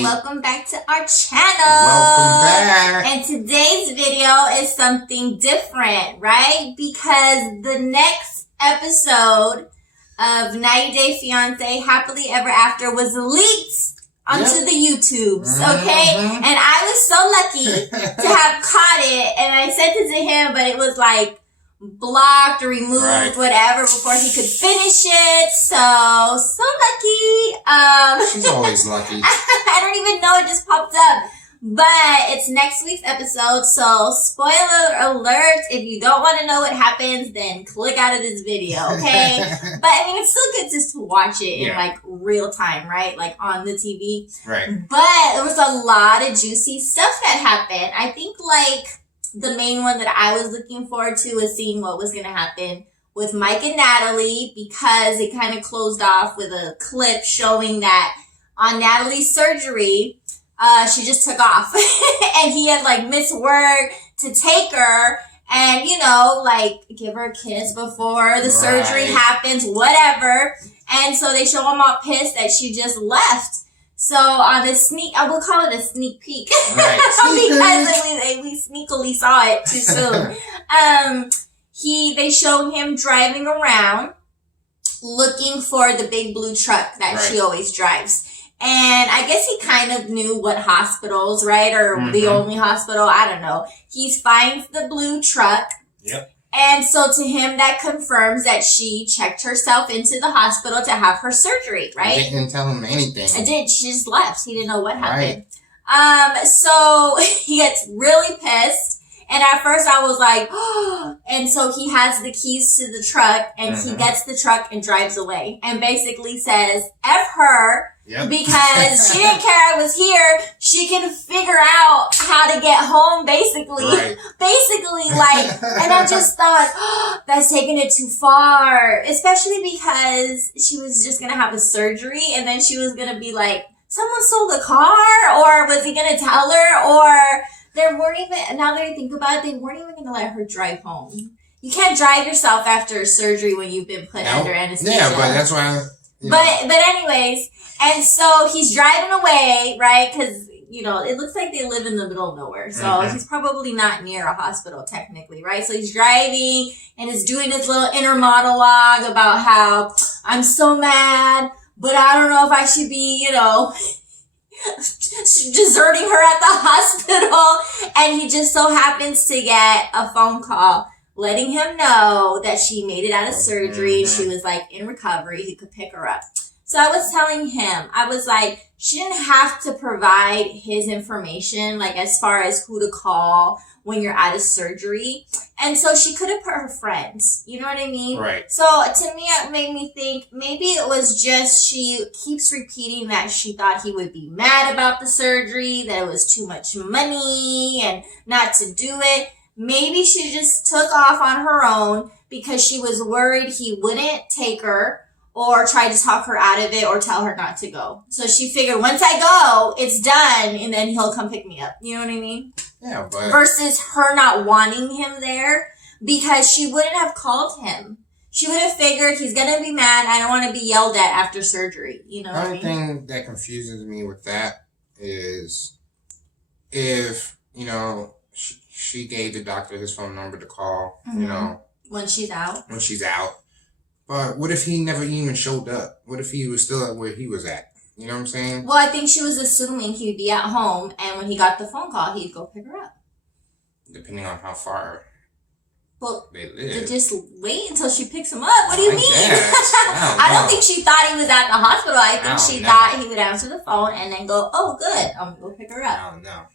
Hey, welcome back to our channel. Welcome back. And today's video is something different, right? Because the next episode of 90 Day Fiance Happily Ever After was leaked onto the YouTubes, okay? And I was so lucky to have caught it, and I sent it to him, but it was like blocked or removed, whatever, before he could finish it. So lucky. She's always lucky. I don't even know, it just popped up. But it's next week's episode, so spoiler alert, if you don't want to know what happens, then click out of this video, okay? But I mean, it's still good just to watch it in like real time, right? Like on the TV. Right. But there was a lot of juicy stuff that happened. I think like the main one that I was looking forward to was seeing what was going to happen with Mike and Natalie, because it kind of closed off with a clip showing that on Natalie's surgery, she just took off and he had like missed work to take her and, you know, like give her a kiss before the surgery happens, whatever. And so they show him all pissed that she just left. So on the I will call it a sneak peek, because we sneakily saw it too soon. They show him driving around looking for the big blue truck that she always drives. And I guess he kind of knew what hospitals, right? Or the only hospital, I don't know. He finds the blue truck. Yep. And so to him, that confirms that she checked herself into the hospital to have her surgery, right? I didn't tell him anything. I did. She just left. He didn't know what happened. So he gets really pissed. And at first I was like, oh, and so he has the keys to the truck and he gets the truck and drives away and basically says, F her. Yep. Because she didn't care I was here. She can figure out how to get home, basically. Basically, like, and I just thought, oh, that's taking it too far. Especially because she was just going to have a surgery and then she was going to be like, someone stole the car? Or was he going to tell her? Or they weren't even, now that I think about it, they weren't even going to let her drive home. You can't drive yourself after surgery when you've been put under anesthesia. Yeah, but that's why. But anyways, and so he's driving away, right? Because, you know, it looks like they live in the middle of nowhere. So he's probably not near a hospital technically, right? So he's driving and is doing his little inner monologue about how I'm so mad, but I don't know if I should be, you know, deserting her at the hospital. And he just so happens to get a phone call letting him know that she made it out of surgery. She was like in recovery. He could pick her up. So I was telling him, I was like, she didn't have to provide his information, like as far as who to call when you're out of surgery. And so she could have put her friends. You know what I mean? Right. So to me, it made me think maybe it was just she keeps repeating that she thought he would be mad about the surgery, that it was too much money and not to do it. Maybe she just took off on her own because she was worried he wouldn't take her or try to talk her out of it or tell her not to go. So she figured once I go, it's done, and then he'll come pick me up. You know what I mean? Yeah, but versus her not wanting him there because she wouldn't have called him. She would have figured he's going to be mad. I don't want to be yelled at after surgery. You know what I mean? The only thing that confuses me with that is if, you know, she gave the doctor his phone number to call, you know. When she's out. But what if he never even showed up? What if he was still at where he was at? You know what I'm saying? Well, I think she was assuming he would be at home, and when he got the phone call, he'd go pick her up. Depending on how far they live. Just wait until she picks him up. What do you mean? I don't think she thought he was at the hospital. I think she thought he would answer the phone and then go, oh, good, I'm going to go pick her up. I don't know.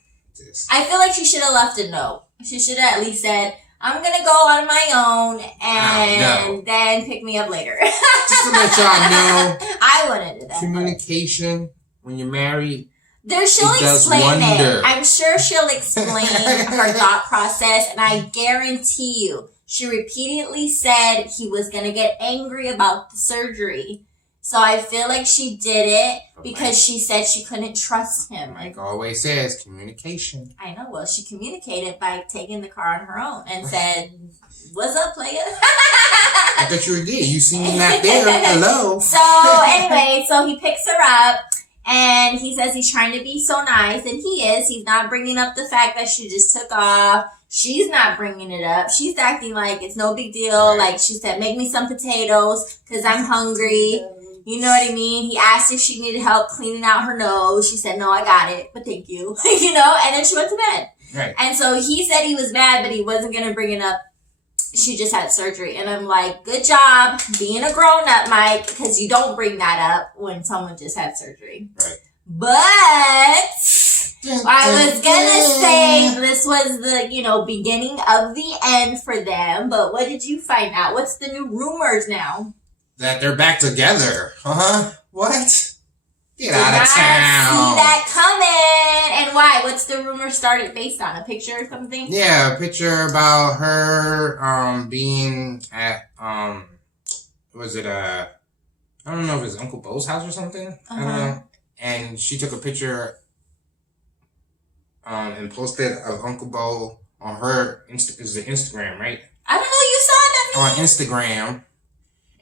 I feel like she should have left a note. She should have at least said, I'm going to go on my own and then pick me up later. Just to let y'all know. I wouldn't do that. Communication when you're married. She'll explain it. I'm sure she'll explain her thought process, and I guarantee you, she repeatedly said he was going to get angry about the surgery. So I feel like she did it because she said she couldn't trust him. Like always says, communication. I know. Well, she communicated by taking the car on her own and said, what's up, player? I thought you were there. You seen me not there. Hello. So anyway, so he picks her up And he says he's trying to be so nice, and he is. He's not bringing up the fact that she just took off. She's not bringing it up. She's acting like it's no big deal. Right. Like she said, make me some potatoes because I'm hungry. You know what I mean? He asked if she needed help cleaning out her nose. She said, no, I got it, but thank you. You know, and then she went to bed. Right. And so he said he was mad, but he wasn't going to bring it up. She just had surgery. And I'm like, good job being a grown-up, Mike, because you don't bring that up when someone just had surgery. Right. But I was going to say this was the, beginning of the end for them. But what did you find out? What's the new rumors now? That they're back together. What? Get out of town. See that coming. And why? What's the rumor started based on? A picture or something? Yeah, a picture about her being at I don't know if it's Uncle Bo's house or something. I don't know. And she took a picture and posted of Uncle Bo on her Instagram, right? I don't know, you saw that on Instagram.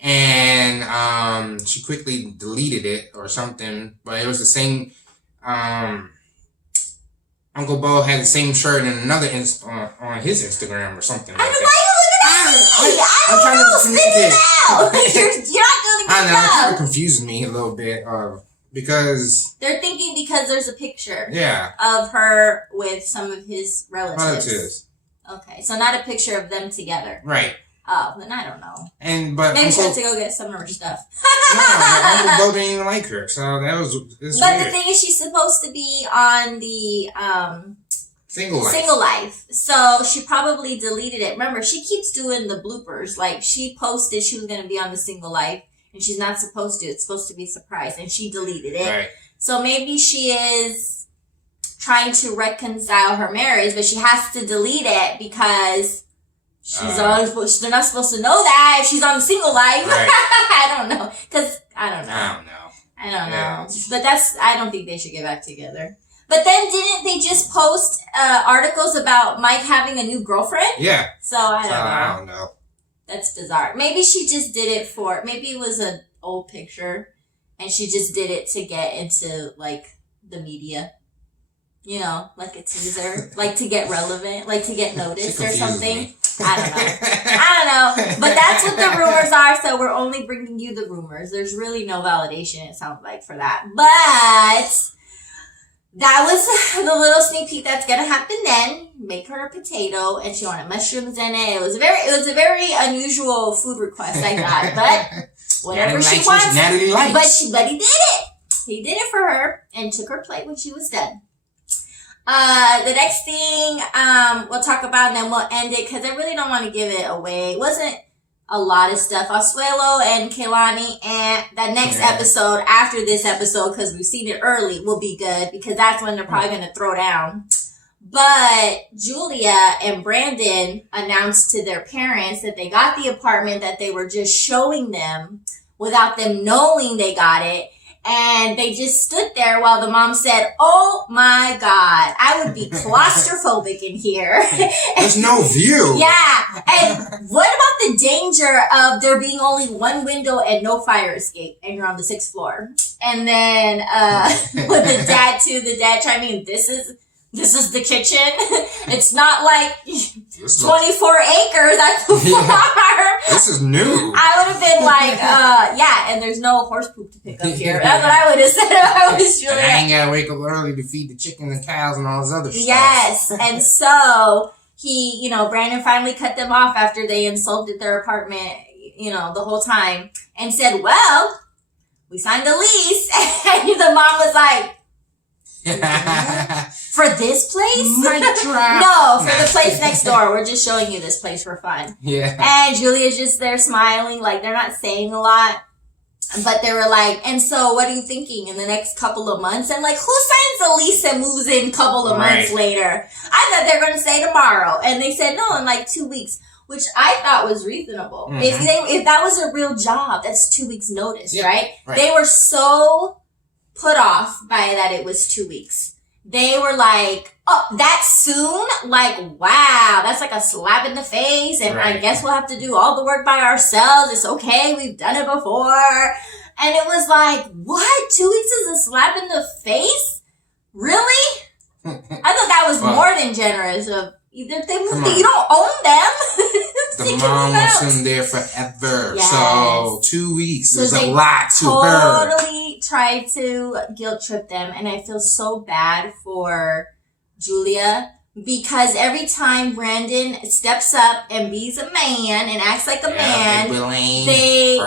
And she quickly deleted it or something, but it was the same. Uncle Bo had the same shirt in another on his Instagram or something. I don't know. I'm trying to spit it out. You're not doing a good job. It kind of confuses me a little bit because they're thinking because there's a picture. Yeah. Of her with some of his relatives. Okay, so not a picture of them together. Right. Oh, then I don't know. But maybe she had to go get some of her stuff. No, Uncle Bo didn't even like her, so that was. But weird. The thing is, she's supposed to be on the single life. So she probably deleted it. Remember, she keeps doing the bloopers. Like she posted she was going to be on the single life, and she's not supposed to. It's supposed to be a surprise, and she deleted it. Right. So maybe she is trying to reconcile her marriage, but she has to delete it because. They're not supposed to know that if she's on the single life. Right. I don't know. I don't know. But I don't think they should get back together. But then didn't they just post articles about Mike having a new girlfriend? Yeah. So I don't know. That's bizarre. Maybe she just did it maybe it was an old picture and she just did it to get into like the media. You know, like a teaser, like to get relevant, like to get noticed or something. Me. I don't know. But that's what the rumors are. So we're only bringing you the rumors. There's really no validation, it sounds like, for that. But that was the little sneak peek that's going to happen then. Make her a potato and she wanted mushrooms in it. It was a very unusual food request, I thought. But whatever she wants. Natalie likes. But he did it. He did it for her and took her plate when she was done. The next thing, we'll talk about and then we'll end it because I really don't want to give it away. It wasn't a lot of stuff. Asuelo and Kehlani and that next episode after this episode, because we've seen it early, will be good because that's when they're probably going to throw down. But Julia and Brandon announced to their parents that they got the apartment that they were just showing them without them knowing they got it. And they just stood there while the mom said, oh my God, I would be claustrophobic in here. There's no view. Yeah. And what about the danger of there being only one window and no fire escape and you're on the 6th floor? And then with the dad chiming in, this is the kitchen. It's not like 24 acres at the farm. This is new. I would have been like, and there's no horse poop to pick up here. That's what I would have said if I was Julia. And I ain't gotta wake up early to feed the chickens and cows and all this other stuff. Yes. And so Brandon finally cut them off after they insulted their apartment, the whole time and said, well, we signed a lease. And the mom was like, for this place? No, for the place next door. We're just showing you this place for fun. Yeah. And Julia's just there smiling, like they're not saying a lot. But they were like, and so what are you thinking in the next couple of months? And like, who signs a lease and moves in a couple of months later? I thought they were going to say tomorrow. And they said, no, in like 2 weeks, which I thought was reasonable. Mm-hmm. If that was a real job, that's 2 weeks notice, right? They were so put off by that it was 2 weeks. They were like, oh, that soon? Like, wow, that's like a slap in the face. And I guess we'll have to do all the work by ourselves. It's okay. We've done it before. And it was like, what? 2 weeks is a slap in the face? Really? I thought that was more than generous. Of either they moved, you don't own them. The mom wants him there forever. Yes. So 2 weeks is a lot to her. Totally tried to guilt trip them, and I feel so bad for Julia. Because every time Brandon steps up and be's a man and acts like a man, they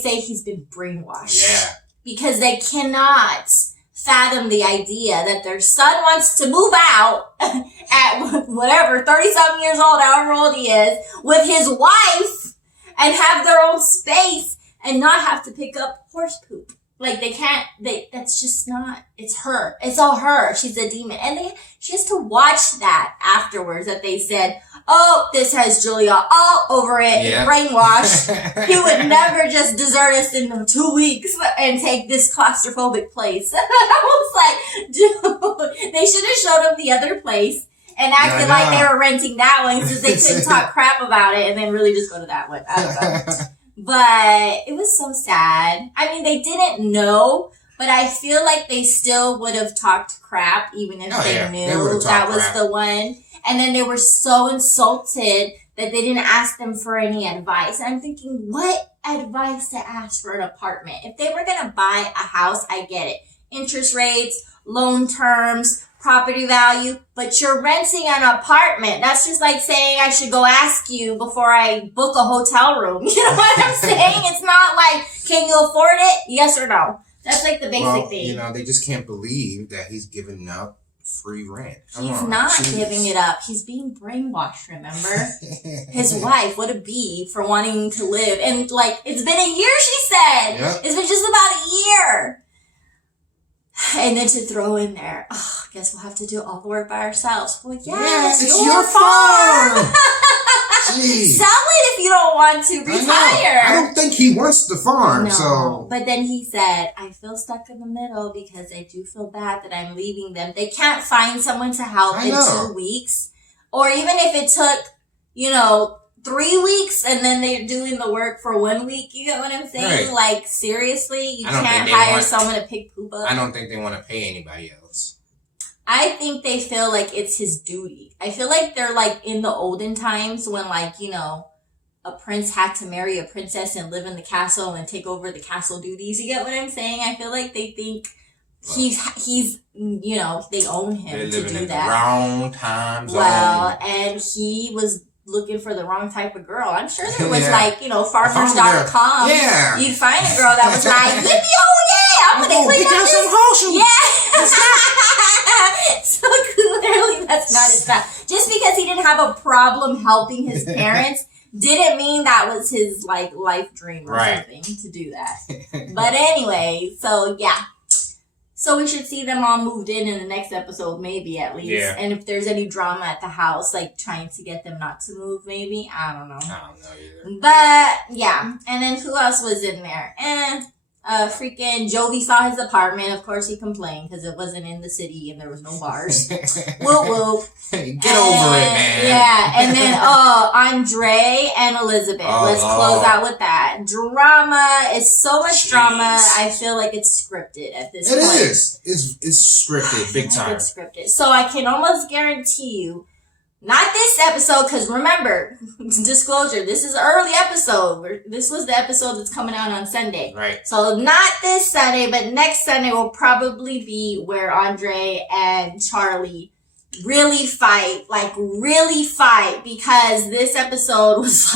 say he's been brainwashed. Yeah. Because they cannot fathom the idea that their son wants to move out at whatever, 30-something years old, however old he is, with his wife and have their own space and not have to pick up horse poop. Like, that's just not, it's her. It's all her. She's a demon. And she has to watch that afterwards, that they said, oh, this has Julia all over it, brainwashed. He would never just desert us in 2 weeks and take this claustrophobic place. I was like, dude, they should have showed him the other place and acted like they were renting that one since they couldn't talk crap about it and then really just go to that one. I don't know. But it was so sad. I mean, they didn't know, but I feel like they still would have talked crap even if they knew that was the one. And then they were so insulted that they didn't ask them for any advice. And I'm thinking, what advice to ask for an apartment? If they were going to buy a house, I get it. Interest rates, loan terms, property value, but you're renting an apartment. That's just like saying I should go ask you before I book a hotel room. You know what I'm saying? It's not like, can you afford it? Yes or no. That's like the basic thing. You know, they just can't believe that he's giving up free rent. He's not giving it up. He's being brainwashed, remember? His wife, what a bee for wanting to live. And like, it's been a year, she said. Yep. It's been just about a year. And then to throw in there, oh, I guess we'll have to do all the work by ourselves. Well, yes, it's your farm. Sell it if you don't want to retire. I don't think he wants the farm. No, so. But then he said, I feel stuck in the middle because I do feel bad that I'm leaving them. They can't find someone to help in 2 weeks. Or even if it took, 3 weeks and then they're doing the work for 1 week. You get what I'm saying? Right. Like, seriously? You can't hire someone to pick poop up? I don't think they want to pay anybody else. I think they feel like it's his duty. I feel like they're like in the olden times when a prince had to marry a princess and live in the castle and take over the castle duties. You get what I'm saying? I feel like they think he's they own him to do that. Wrong time zone. Well, and he was looking for the wrong type of girl. I'm sure there was farmers.com. Yeah. You'd find a girl that was like, I'm gonna clean up some wholesome. Yeah. So clearly that's not his style. Just because he didn't have a problem helping his parents didn't mean that was his life dream or something to do that. But anyway, so yeah. So we should see them all moved in the next episode, maybe at least. Yeah. And if there's any drama at the house, trying to get them not to move, maybe. I don't know. I don't know either. But yeah. And then who else was in there? Freaking Jovi saw his apartment. Of course, he complained because it wasn't in the city and there was no bars. Whoop whoop. Get over it, man. Yeah, and then Andrei and Elizabeth. Let's close out with that. Drama is so much drama. I feel like it's scripted at this point. It is. It's scripted, big time. It's scripted. So I can almost guarantee you. Not this episode, because remember, disclosure, this is an early episode. This was the episode that's coming out on Sunday. Right. So not this Sunday, but next Sunday will probably be where Andrei and Charlie really fight. Because this episode was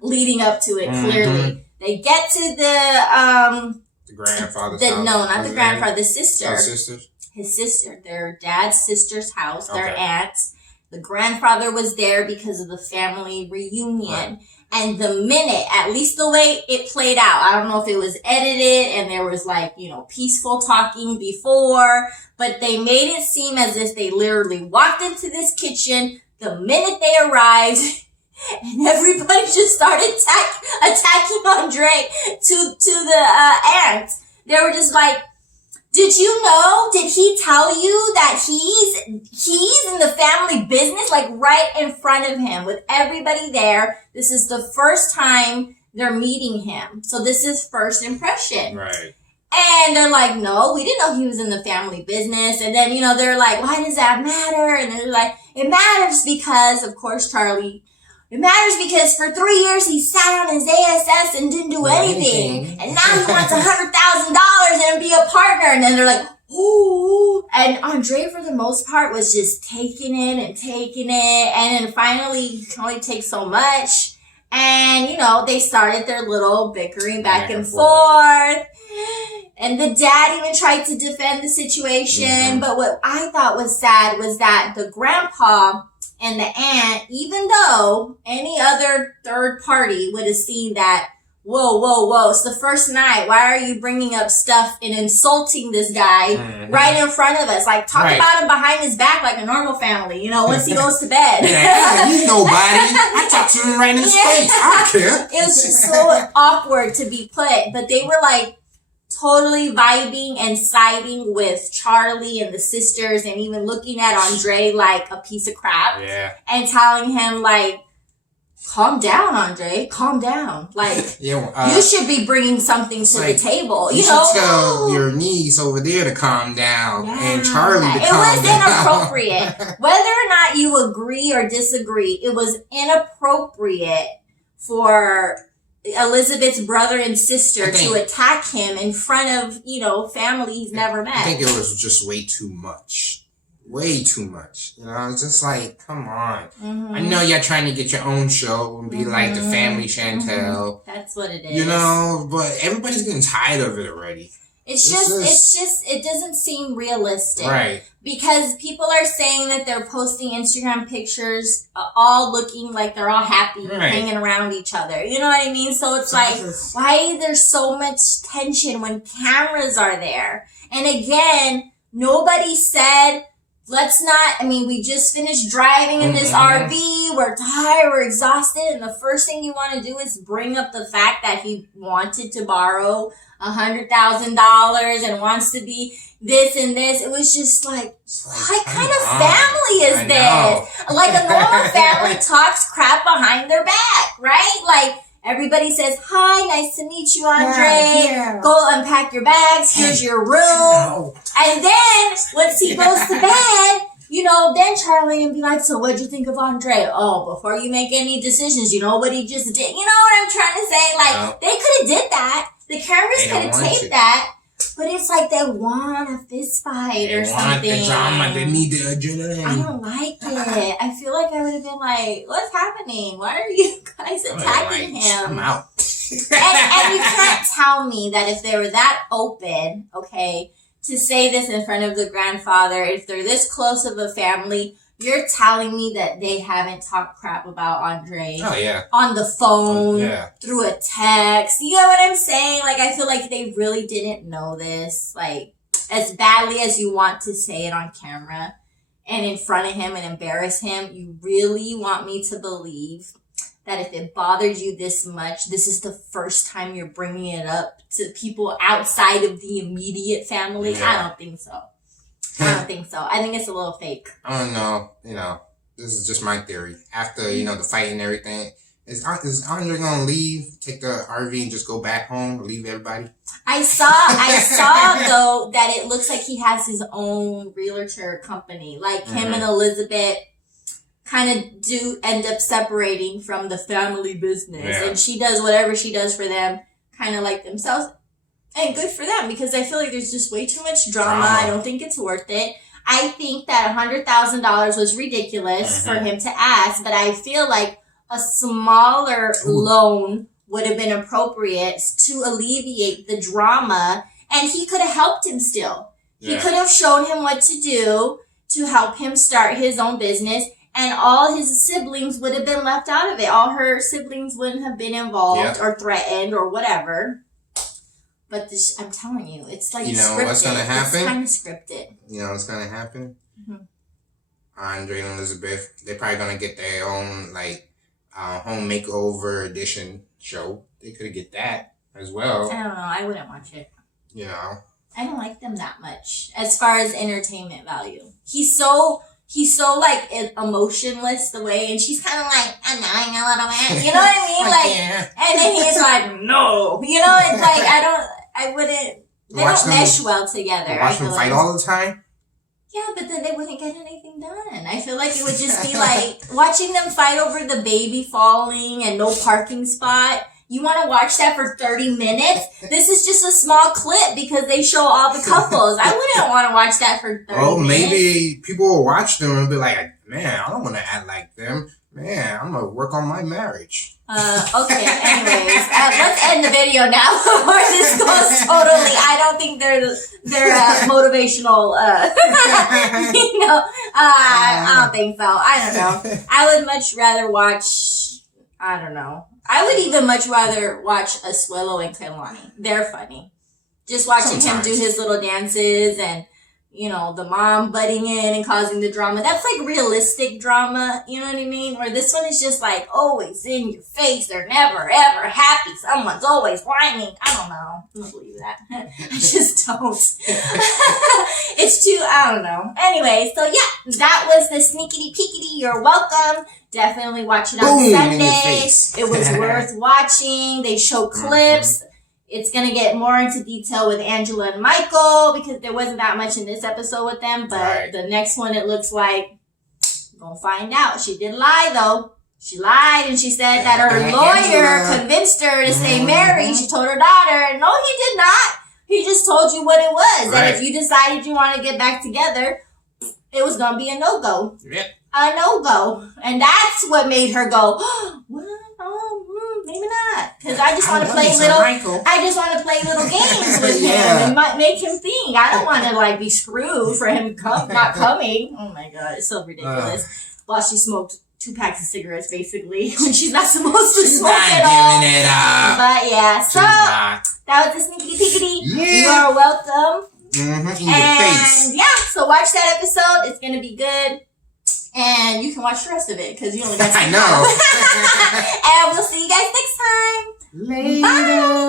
leading up to it, clearly. They get to the grandfather's house. No, not the grandfather, the sister. Oh, sisters? His sister. Their dad's sister's house, their aunt's. The grandfather was there because of the family reunion. Right. And the minute, at least the way it played out, I don't know if it was edited and there was peaceful talking before, but they made it seem as if they literally walked into this kitchen the minute they arrived and everybody just started attacking Andrei to the aunt. They were just like, did you know? Did he tell you that he's in the family business, right in front of him with everybody there? This is the first time they're meeting him. So this is first impression. Right. And they're like, no, we didn't know he was in the family business. And then, they're like, why does that matter? And they're like, it matters because, of course, Charlie, it matters because for 3 years he sat on his ASS and didn't do anything. And now he wants $100,000 and be a partner. And then they're like, ooh. And Andrei, for the most part, was just taking it. And then finally, he can only take so much. And, they started their little bickering back and forth. And the dad even tried to defend the situation. Mm-hmm. But what I thought was sad was that the grandpa and the aunt, even though any other third party would have seen that, whoa, it's the first night. Why are you bringing up stuff and insulting this guy right in front of us? Like, talk about him behind his back like a normal family, once he goes to bed. He's nobody. I talk to him right in his face. I don't care. It was just so awkward to be put. But they were like, totally vibing and siding with Charlie and the sisters and even looking at Andrei like a piece of crap. Yeah. And telling him like, calm down, Andrei. Calm down. Like, you should be bringing something to the table. You should tell your niece over there to calm down and Charlie to calm down. It was inappropriate. Whether or not you agree or disagree, it was inappropriate for Elizabeth's brother and sister to attack him in front of, family he's never met. I think it was just way too much. Way too much. It's just like, come on. Mm-hmm. I know you're trying to get your own show and be like the family Chantel. Mm-hmm. That's what it is. But everybody's getting tired of it already. It's just, it doesn't seem realistic. Right. Because people are saying that they're posting Instagram pictures all looking like they're all happy, hanging around each other. You know what I mean? So it's like, why there's so much tension when cameras are there? And again, nobody said, we just finished driving in this RV. We're tired. We're exhausted. And the first thing you want to do is bring up the fact that he wanted to borrow $100,000 and wants to be this and this. It was just like, what kind of family is this? Like a normal family talks crap behind their back, right? Like, everybody says, hi, nice to meet you, Andrei. Yeah. Go unpack your bags. Here's your room. And then, once he goes to bed, then Charlie would be like, so what'd you think of Andrei? Oh, before you make any decisions, you know what he just did? You know what I'm trying to say? Like, they could have did that. The cameras could have taped that. But it's like they want a fist fight or something. They want the drama. They need the adrenaline. I don't like it. I feel like I would have been like, what's happening? Why are you guys attacking him? I'm out. and you can't tell me that if they were that open, to say this in front of the grandfather, if they're this close of a family, you're telling me that they haven't talked crap about Andrei on the phone, through a text. You know what I'm saying? Like, I feel like they really didn't know this. Like, as badly as you want to say it on camera and in front of him and embarrass him, you really want me to believe that if it bothered you this much, this is the first time you're bringing it up to people outside of the immediate family? I don't think so. I think it's a little fake. I don't know. This is just my theory. After, the fight and everything, is Andrei going to leave, take the RV and just go back home, leave everybody? I saw though, that it looks like he has his own realtor company. Like him and Elizabeth kind of do end up separating from the family business. Yeah. And she does whatever she does for them, kind of like themselves. And good for them, because I feel like there's just way too much drama. I don't think it's worth it. I think that $100,000 was ridiculous for him to ask, but I feel like a smaller loan would have been appropriate to alleviate the drama, and he could have helped him still. Yeah. He could have shown him what to do to help him start his own business, and all his siblings would have been left out of it. All her siblings wouldn't have been involved or threatened or whatever. But this, I'm telling you, it's like scripted. What's going to happen? It's kind of scripted. You know what's going to happen? Andrei and Elizabeth, they're probably going to get their own, home makeover edition show. They could get that as well. I don't know. I wouldn't watch it. I don't like them that much as far as entertainment value. He's so he's so like emotionless the way, and she's kind of like annoying a little bit, you know what I mean? Like, and then he's like, no, you know, it's like I wouldn't. They don't mesh well together. Watch them fight all the time. Yeah, but then they wouldn't get anything done. I feel like it would just be like watching them fight over the baby falling and no parking spot. You want to watch that for 30 minutes? This is just a small clip because they show all the couples. I wouldn't want to watch that for 30 minutes. Oh, maybe people will watch them and be like, man, I don't want to act like them. Man, I'm going to work on my marriage. Okay, anyways, let's end the video now before this goes totally. I don't think they're motivational, you know, I don't think so. I don't know. I would much rather watch, I don't know. I would even much rather watch Asuelo and Kehlani. They're funny. Just watching him do his little dances and, you know, the mom butting in and causing the drama. That's like realistic drama, you know what I mean? Or this one is just like always in your face. They're never, ever happy. Someone's always whining. I don't know. I don't believe that. I just don't. It's too, I don't know. Anyway, so yeah, that was the Sneakity Peekity. You're welcome. Definitely watch it on Sunday. It was worth watching. They show clips. It's going to get more into detail with Angela and Michael because there wasn't that much in this episode with them. But the next one, it looks like we're going to find out. She did lie, though. She lied and she said that her lawyer convinced her to stay married. She told her daughter, no, he did not. He just told you what it was. That if you decided you want to get back together, it was going to be a no-go. Yep. A no-go. And that's what made her go, what? Maybe not, because I just want to play little games with him and make him think. I don't want to like be screwed for him not coming. Oh my god, it's so ridiculous. While she smoked 2 packs of cigarettes, basically, when she's not supposed to smoke at all. Giving it up. But yeah, so that was the Sneakity Peekity. You are welcome. In your face. Yeah, so watch that episode. It's gonna be good. And you can watch the rest of it because you only got to I know. And we'll see you guys next time. Later. Bye.